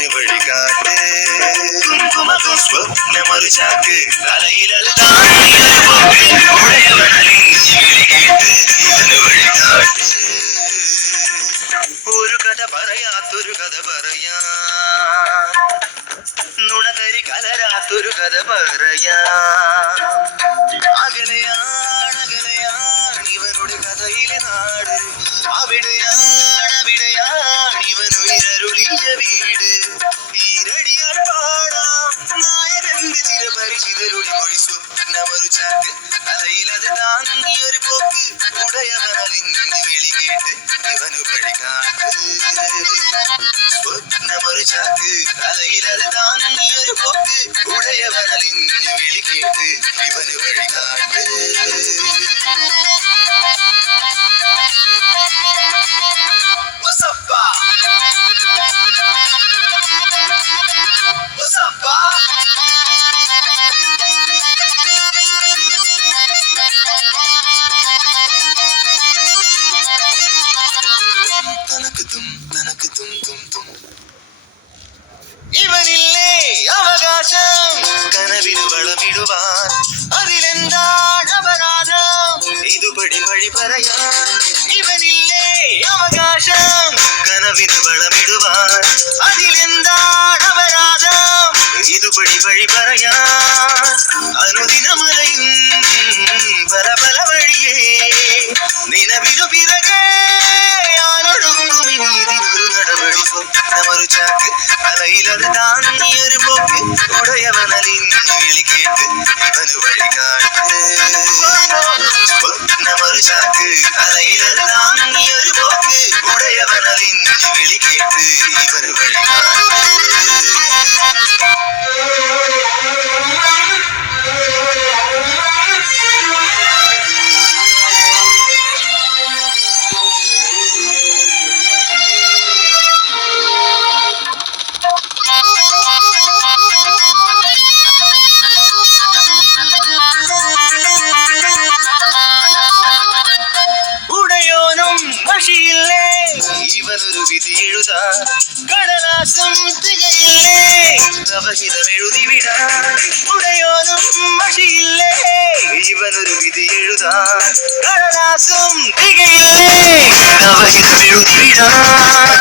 കണ്ണ് വഴികാട്ട്. ഒരു കഥ പറയാത്തൊരു കഥ പറയാ. നുണകരി കലരാത്തൊരു കഥ പറയാ. അകലെയാണ് അകലെയാണ് ഇവരുടെ കഥയിലെ നാട്. അവിടെയാണ് ഉടയവനലിഞ്ഞ് വിളി കേട്ട് ഇവനു വഴികാട്ട് സ്വപ്നമൊരു ചാക്ക് തലയിലത് ஆகாசம் கனவில் வளமிடுவார் அதில் எந்தான் அபராதம்? இதுபடி வழிபறையான் இவன் இல்லை அவகாசம் கனவில் வளமிடுவார் அதில் எந்தான் அபராதம்? இதுபடி வழிபறையான் அனுதின முறையும் பரபல வழியே. நிலவிடு பிறகே யாரொடுங்கும் நடவடி சாக்கு அலையிலது தான் ಒಡೆಯವನಲ್ಲಿ ഇവനൊരു വിധി എഴുതാൻ. കടലാസം തികയില്ലേ അവഹിതം എഴുതി വിടാൻ. ഉടയോനും മഷിയില്ലേ ഇവനൊരു വിധി എഴുതാൻ. കടലാസം തികയില്ലേ അവഹിതം എഴുതി വിടാൻ.